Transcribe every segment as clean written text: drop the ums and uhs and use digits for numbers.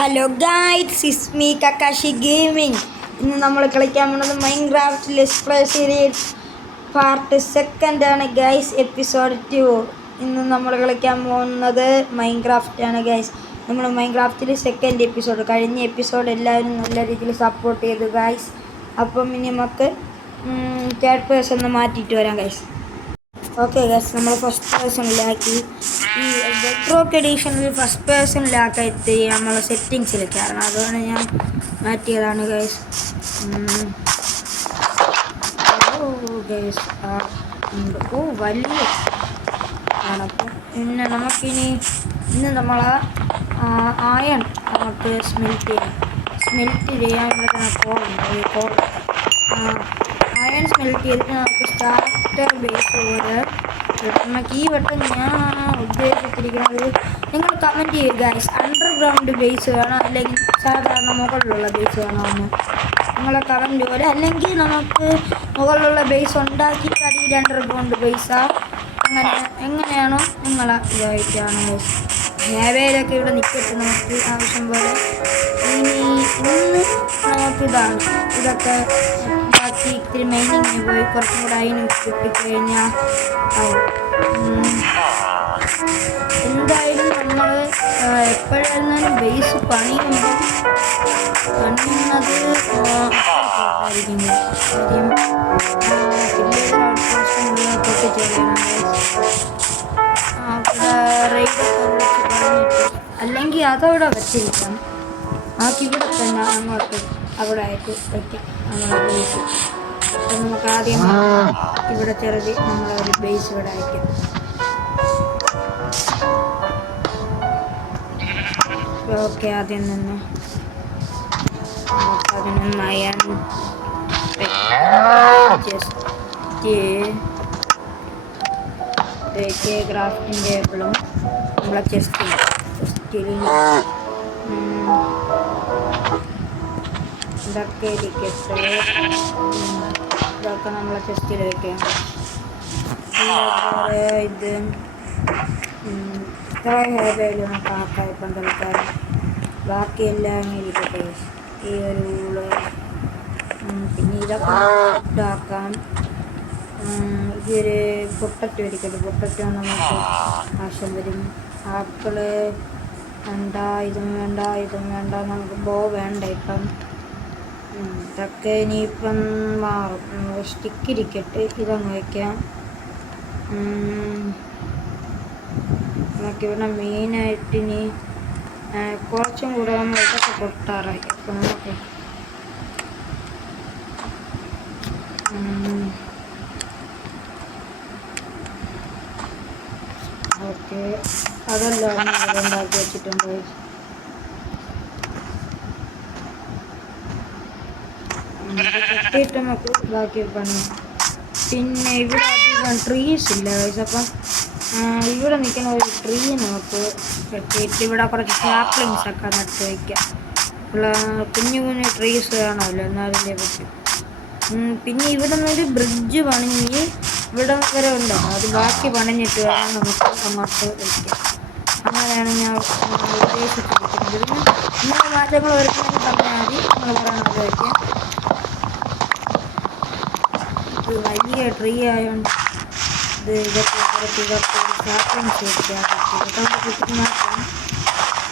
Hello guys, it's me Kakashi gaming. ഇന്ന് നമ്മൾ കളിക്കാൻ പോകുന്നത് Minecraft let's play series part second ആണ് ഗൈസ്, എപ്പിസോഡ് 2. ഇന്ന് നമ്മൾ കളിക്കാൻ പോകുന്നത് മൈൻക്രാഫ്റ്റ് ആണ് ഗൈസ്. നമ്മൾ മൈൻക്രാഫ്റ്റിൽ സെക്കൻഡ് എപ്പിസോഡ്, കഴിഞ്ഞ എപ്പിസോഡ് എല്ലാവരും നല്ല രീതിയിൽ സപ്പോർട്ട് ചെയ്തു ഗൈസ്. അപ്പം ഇനി നമുക്ക് തേർഡ് പേഴ്സൺ മാറ്റിയിട്ട് വരാം ഗൈസ്. ഓക്കെ ഗൈസ്, നമ്മൾ ഫസ്റ്റ് പേഴ്സണിലാക്കി. ഈ ബെഡ്റോക്ക് എഡീഷനിൽ ഫസ്റ്റ് പേഴ്സണിലാക്കി നമ്മൾ സെറ്റിങ്സിൽ കാരണം അതുകൊണ്ട് ഞാൻ മാറ്റിയതാണ് ഗൈസ്. വലിയ ആണപ്പം പിന്നെ നമുക്കിനി നമ്മൾ അയൺ നമുക്ക് സ്മെൽറ്റ് ചെയ്യാനുള്ള കോൾ അയൺ സ്മെൽറ്റ് ചെയ്തിട്ട് നമുക്ക് സ്റ്റാർട്ടർ ബേസ് പോലെ നമുക്ക് ഈ വട്ടം ഞാൻ ഉദ്ദേശിച്ചിരിക്കുന്നത്, നിങ്ങൾ കമൻറ്റ് ചെയ്യുക ഗൈസ്. അണ്ടർഗ്രൗണ്ട് ബേസ് വേണോ അല്ലെങ്കിൽ സാധാരണ മുകളിലുള്ള ബേസ് വേണോ എന്ന് നിങ്ങളെ കമൻറ്റ് പോലെ, അല്ലെങ്കിൽ നമുക്ക് മുകളിലുള്ള ബേസ് ഉണ്ടാക്കി അടിയിൽ അണ്ടർഗ്രൗണ്ട് ബേസാ, അങ്ങനെ എങ്ങനെയാണോ നിങ്ങളെ ഇതായിട്ടാണ് ഗൈസ്. നേവേലൊക്കെ ഇവിടെ നിൽക്കട്ടെ, നമുക്ക് ആവശ്യം പോലെ. ഇന്ന് നമുക്കിതാണ് ഇതൊക്കെ ബാക്കി ഇത്തിരി മൈനിങ്ങിന് പോയി കുറച്ചും കൂടെ അതിന് കിട്ടിക്കഴിഞ്ഞാൽ എന്തായാലും നമ്മൾ എപ്പോഴായിരുന്നാലും ബേസ് പണിയുന്നത് ആയിരിക്കും. അല്ലെങ്കിൽ അതവിടെ വെച്ചിരിക്കാം, നമുക്ക് ഇവിടെ തന്നെ അങ്ങോട്ട് അവിടെ ആയിട്ട് വയ്ക്കാം നമ്മളെ ബേസ്. അപ്പം നമുക്ക് ആദ്യം ഇവിടെ ചെറുത് നമ്മളൊരു ബേസ് ഇവിടെ അയക്കാം. ഓക്കെ, ആദ്യം തന്നെ നമുക്കതിന് അയൺ ക്രാഫ്റ്റിംഗ് ടേബിളും നമ്മളെ ചെസ്റ്റിൽ ഇതൊക്കെ ഇരിക്കട്ടെ. ഇതൊക്കെ നമ്മളെ ചെസ്റ്റിൽ വയ്ക്കാം. ഇത് ഇത്ര ഹെയർബേല് നമുക്ക് ആക്കാം ഇപ്പം തൽക്കാലം. ബാക്കിയെല്ലാം ഇരിക്കട്ടെ. ഈ ഒരു പിന്നെ ഇതൊക്കെ ഇതാക്കാം. ഇതൊരു പൊട്ടറ്റോ ഇരിക്കട്ടെ. പൊട്ടറ്റോ നമുക്ക് ആവശ്യം വരും. ആപ്പിള് വേണ്ട, ഇതും വേണ്ട. നമുക്ക് ബോ വേണ്ട ഇപ്പം. ഇതൊക്കെ ഇനിയിപ്പം മാറും. സ്റ്റിക്കിരിക്കട്ടെ, ഇതങ്ങ് വയ്ക്കാം. നമുക്കിവിടെ മെയിനായിട്ട് ഇനി കുറച്ചും കൂടെ നമ്മൾ ഇതൊക്കെ പൊട്ടാറായി. അപ്പം നമുക്ക് ഓക്കെ, അതെല്ലാം ഇവിടെ ഉണ്ടാക്കി വെച്ചിട്ടുണ്ട്. കെട്ടിയിട്ട് നമുക്ക് ബാക്കി പണി. പിന്നെ ഇവിടെ അധികം ട്രീസ് ഇല്ല ഗൈസ്. അപ്പം ഇവിടെ നിൽക്കുന്ന ഒരു ട്രീ നമുക്ക് കെട്ടിയിട്ട് ഇവിടെ കുറച്ച് സാപ്ലിങ്സ് ഒക്കെ നട്ട് വയ്ക്കാം. കുഞ്ഞു ട്രീസ് വേണമല്ലോ, എന്നാലേ പറ്റും. പിന്നെ ഇവിടെ നിന്നൊരു ബ്രിഡ്ജ് പണിഞ്ഞ് ഇവിടെ വരെ ഉണ്ടോ, അത് ബാക്കി പണിഞ്ഞിട്ട് വേണം നമുക്ക് അങ്ങോട്ട് വയ്ക്കാം. അങ്ങനെയാണ് ഞാൻ ഉദ്ദേശിച്ചിരിക്കുന്നത്. പിന്നെ മാറ്റങ്ങൾ വരുന്നതിന് പറഞ്ഞാൽ മതി, നമ്മൾ പറയണത് വയ്ക്കാം. ഇത് വലിയ ട്രീ ആയതുകൊണ്ട് ഇതൊക്കെ സാപ്ലിങ്സ് വയ്ക്കാം. ഇതൊക്കെ കിട്ടി മാറ്റാം.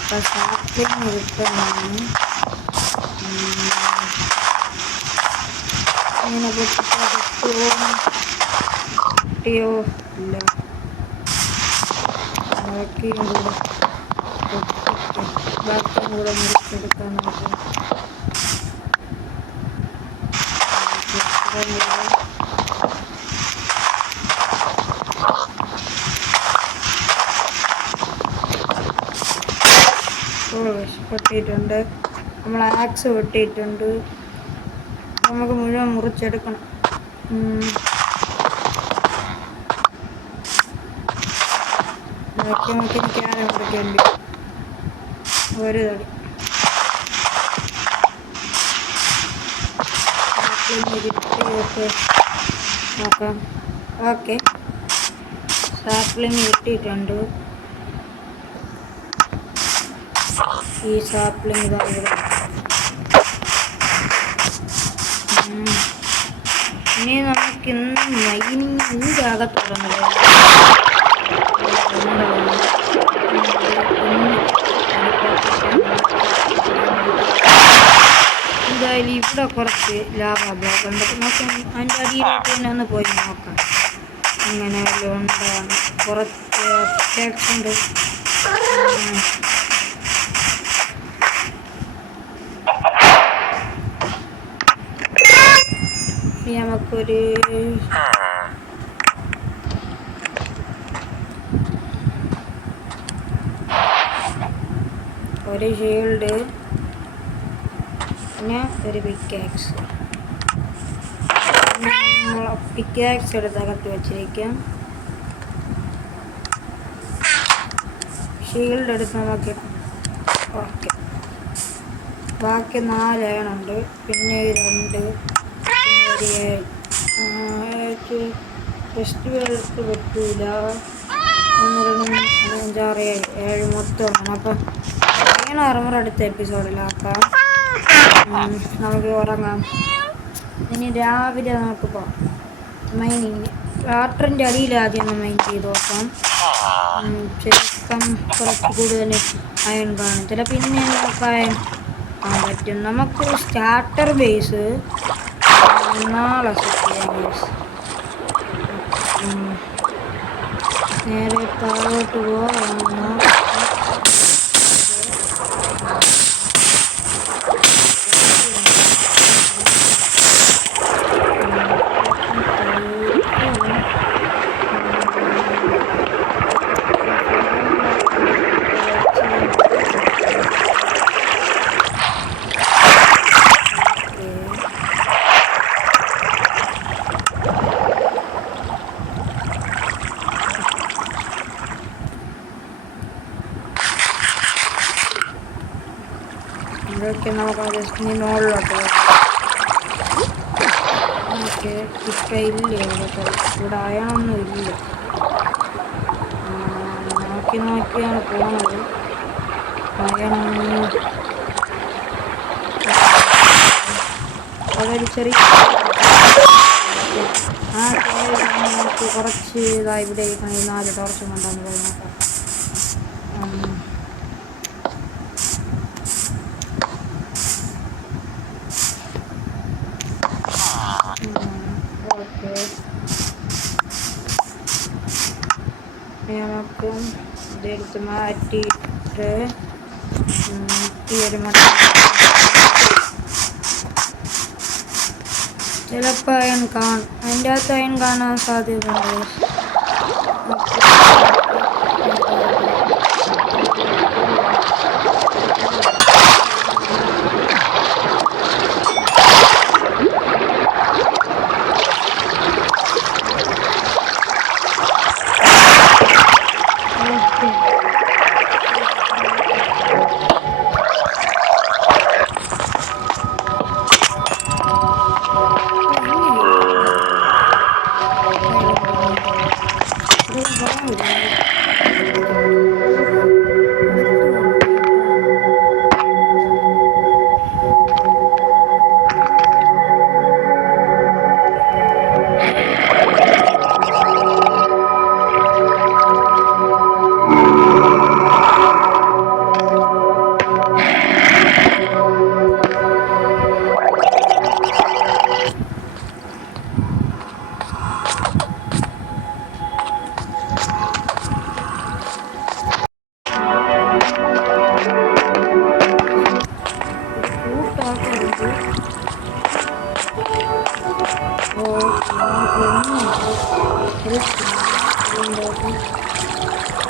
അപ്പം സാപ്ലിങ് കിട്ടുന്നതാണ് ഇങ്ങനെ കിട്ടിയോ ഇല്ല. ബാക്കിയും കൂടെ മുറിച്ചെടുക്കാൻ നമുക്ക് വെട്ടിയിട്ടുണ്ട്. നമ്മൾ ആക്സ് വെട്ടിയിട്ടുണ്ട്. നമുക്ക് മുഴുവൻ മുറിച്ചെടുക്കണം. നമുക്ക് ക്യാരം മുറിക്കേണ്ടി ഒരു തടി. നോക്കാം. ഓക്കെ, സാപ്ലിങ് കിട്ടിയിട്ടുണ്ട്. ഈ സാപ്ലിങ് ഇതാ ഇവിടെ. ഇനി നമുക്ക് ഇന്ന് മൈനിങ് ആകത്തുള്ളത് എന്തായാലും ഇവിടെ കുറച്ച് ലാഭ ബ്ലോക്ക് ഉണ്ട്. നമുക്ക് അതിൻ്റെ അടിയിലോട്ട് തന്നെ ഒന്ന് പോയി നോക്കാം. അങ്ങനെ വല്ലതും ഉണ്ടാണ്. കുറച്ച് അറ്റാക്സ് ഉണ്ട്. നമുക്കൊരു ഷീൽഡ് പിന്നെ ഒരു പിക്കാക്സ്. പിക്കാക്സ് എടുത്ത് അകത്ത് വെച്ചിരിക്കാം. ഷീൽഡ് എടുത്ത് നമുക്ക് ഓക്കെ. ബാക്കി 4 അയണുണ്ട്. പിന്നെ 2 ഫെസ്റ്റിവൽസ് പറ്റൂല. 1 2 3 4 5 6 7 മൊത്തമാണ്. അപ്പം അങ്ങനെ ആർമർ അടുത്ത എപ്പിസോഡിലാക്കാം. നമുക്ക് ഉറങ്ങാം. ഇനി രാവിലെ നമുക്ക് പോകാം മൈനിങ്. വാട്ടറിൻ്റെ അടിയിൽ ആദ്യം ഒന്ന് മൈൻ ചെയ്ത് നോക്കാം. ശരിക്കും കുറച്ച് കൂടുതൽ അയൺ കാണും. ചില പിന്നെ നമുക്ക് അയൺ പറ്റും. നമുക്ക് സ്റ്റാർട്ടർ ബേസ് നാളെ സെറ്റ് ചെയ്യാം. നേരെ താഴോട്ട് പോകാം. ഇതൊക്കെ നമുക്ക് ജസ്റ്റ് മുകളിലോട്ട് ഓക്കെ. ഇപ്പം ഇല്ല ഇവിടെ അയണൊന്നും ഇല്ല. നോക്കിയാണ് പോകുന്നത്. അയണൊന്നും അതൊരു ചെറിയ നമുക്ക് കുറച്ച് ഇതായി ഇവിടെ 4 ടോർച്ചും കൊണ്ടാന്ന് പോയി നോക്കാം. നമുക്ക് ഇതെടുത്ത് മാറ്റിയിട്ട് ഈ ഒരു ചിലപ്പോൾ അയൺ കാണും. അതിൻ്റെ അകത്ത് അയൺ കാണാൻ സാധ്യതയുണ്ട്.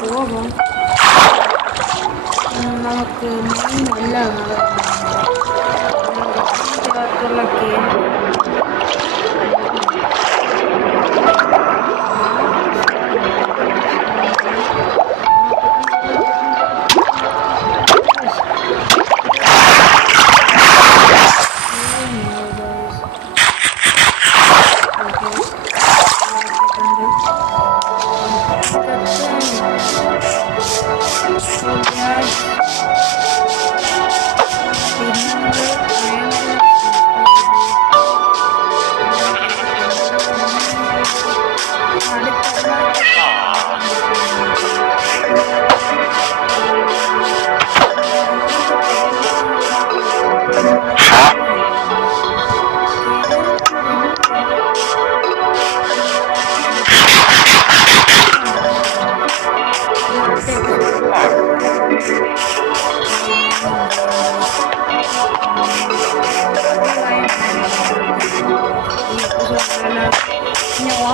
പോകാം. നമുക്ക് എല്ലാം നടക്കുള്ളൊക്കെ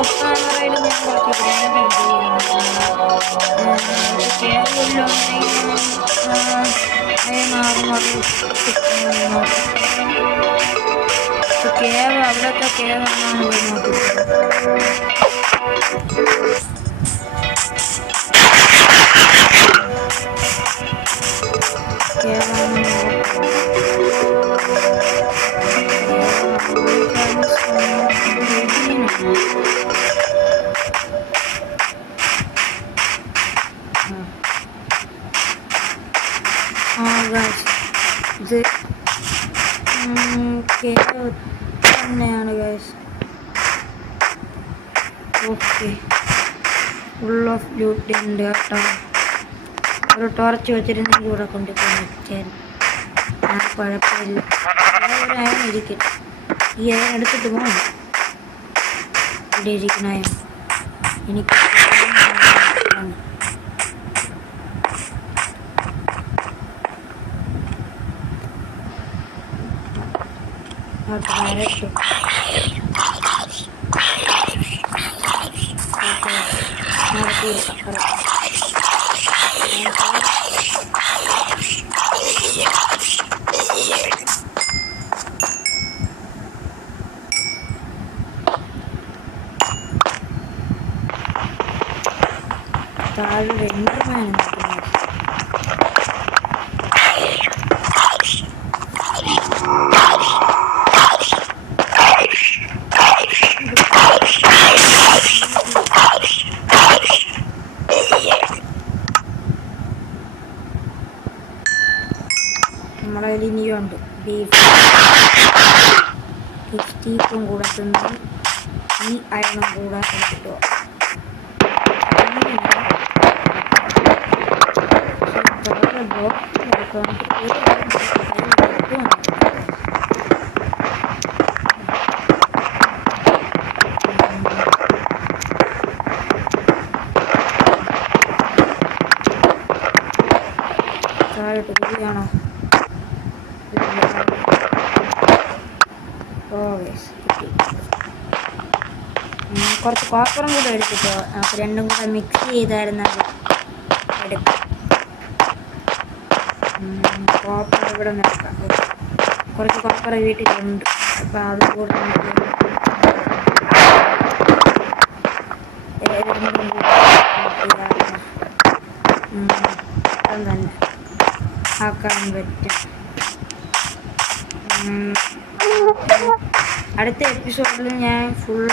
ഓഫ് ക്യാമറയിൽ ഞാൻ കുറച്ച് കേവ് അവിടെയൊക്കെ കേവാണെന്നാണ് പോയി നോക്കിയത്. ഇത് കേവ് തന്നെയാണ് guys. Okay, full of beauty ഉണ്ട് കേട്ടോ. ഒരു ടോർച്ച് വെച്ചിരുന്നെങ്കിൽ ഇവിടെ കൊണ്ടുപോയി വെച്ചായിരുന്നു. ആ കുഴപ്പമില്ല, ഒരു അയൺ ഇരിക്കട്ടെ. ഈ അയൺ എടുത്തിട്ട് പോകണം. ഇവിടെ ഇരിക്കുന്ന അയൺ എനിക്ക് താഴെ വെണ്ടർമാൻ നമ്മളെ കയ്യിൽ ഇനിയുണ്ട്. ബീഫ് സ്റ്റീക്കും കൂടെ തിന്ന് ഈ അയണും കൂടെ എടുത്തിട്ടോ. താഴോട്ട് കുടിയാണോ? കുറച്ച് കോപ്പറും കൂടെ എടുത്തിട്ടോ. നമുക്ക് രണ്ടും കൂടെ മിക്സ് ചെയ്തായിരുന്നത് എടുക്കാം. കോപ്പർ ഇവിടെ നിൽക്കാം. കുറച്ച് കോപ്പർ വീട്ടിലുണ്ട്, അപ്പം അതും കൂടെ നമുക്ക് തന്നെ ആക്കാൻ പറ്റും. അടുത്ത എപ്പിസോഡിൽ ഞാൻ ഫുൾ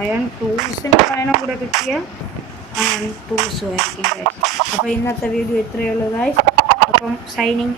അയൺ ടൂൾസിന് അയണം കൂടെ കിട്ടിയ അയൺ ടൂൾസും ആയിരിക്കും. അപ്പോൾ ഇന്നത്തെ വീഡിയോ ഇത്രയേ ഉള്ളൂ ഗൈസ്. അപ്പം സൈനിങ്